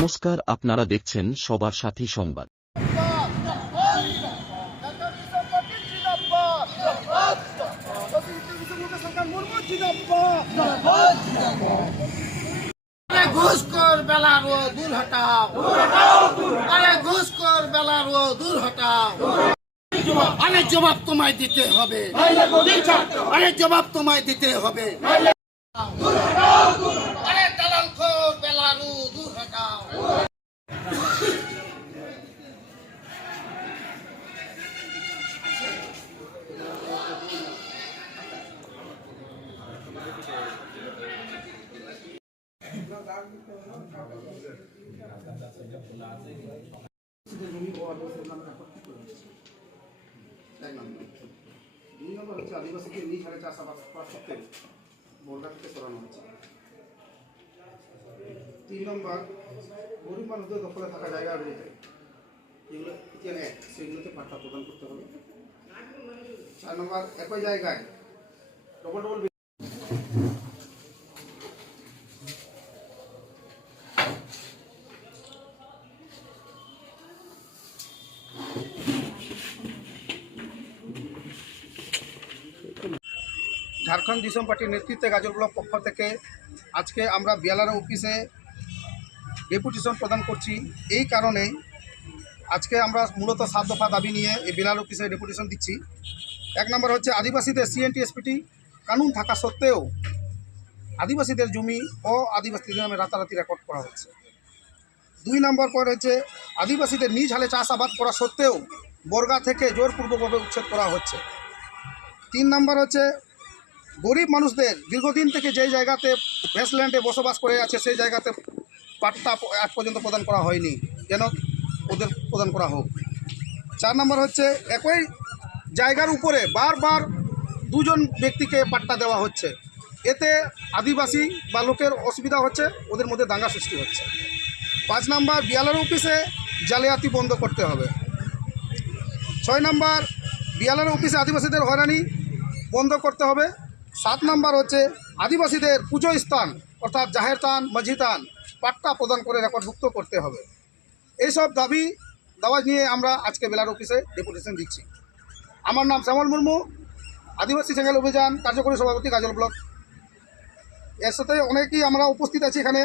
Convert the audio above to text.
নমস্কার, আপনারা দেখছেন সবার সাথী সংবাদ। ও দূর হটাও। আরে দূর হটাও। আরে জবাব তোমায় দিতে হবে। আরে জবাব তোমায় দিতে হবে। আদিবাসীকে নিজ হারে হচ্ছে তিন নম্বর গরিব মানুষদের দখলে থাকা জায়গা রয়েছে যেগুলো এক সেগুলোতে পাট্টা প্রদান করতে হবে চার নম্বর, একই জায়গায় ডবল ডবল ঝাড়খণ্ড দিশম পার্টির নেতৃত্বে গাজল ব্লক পক্ষ থেকে আজকে আমরা বিয়ালার অফিসে ডেপুটেশন প্রদান করছি। এই কারণেই আজকে আমরা মূলত সাত দফা দাবি নিয়ে এই বিলাল অফিসে ডেপুটেশন দিচ্ছি। এক নম্বর হচ্ছে আদিবাসীদের সিএনটি এসপিটি কানুন থাকা সত্ত্বেও আদিবাসীদের জমি ও আদিবাসীদের নামে রাতারাতি রেকর্ড করা হচ্ছে। দুই নম্বর পর হচ্ছে আদিবাসীদের নিজ হালে চাষাবাদ করা সত্ত্বেও বর্গা থেকে জোরপূর্বকভাবে উচ্ছেদ করা হচ্ছে। তিন নম্বর হচ্ছে গরিব মানুষদের দীর্ঘদিন থেকে যেই জায়গাতে ভেস্টল্যান্ডে বসবাস করে আছে, সেই জায়গাতে পাট্টা আজ পর্যন্ত প্রদান করা হয়নি। যেন ওদের প্রদান করা হোক। চার নম্বর হচ্ছে, একই জায়গার উপরে বারবার দুজন ব্যক্তিকে পাট্টা দেওয়া হচ্ছে। এতে আদিবাসী বা লোকের অসুবিধা হচ্ছে, ওদের মধ্যে দাঙ্গা সৃষ্টি হচ্ছে। পাঁচ নাম্বার বিয়ালার অফিসে জালিয়াতি বন্ধ করতে হবে। ছয় নাম্বার বিয়ালার অফিসে আদিবাসীদের হয়রানি বন্ধ করতে হবে। সাত নম্বর হচ্ছে আদিবাসীদের পুজো স্থান, অর্থাৎ জাহের তান পাট্টা প্রদান করে রেকর্ডভুক্ত করতে হবে। এইসব দাবি দাওয়া নিয়ে আমরা আজকে বেলার অফিসে ডেপুটেশন দিচ্ছি। আমার নাম শ্যামল মুর্মু, আদিবাসী সেঙ্গেল অভিযান, কার্যকরী সভাপতি গাজল ব্লক। এর সাথে অনেকেই আমরা উপস্থিত আছি এখানে।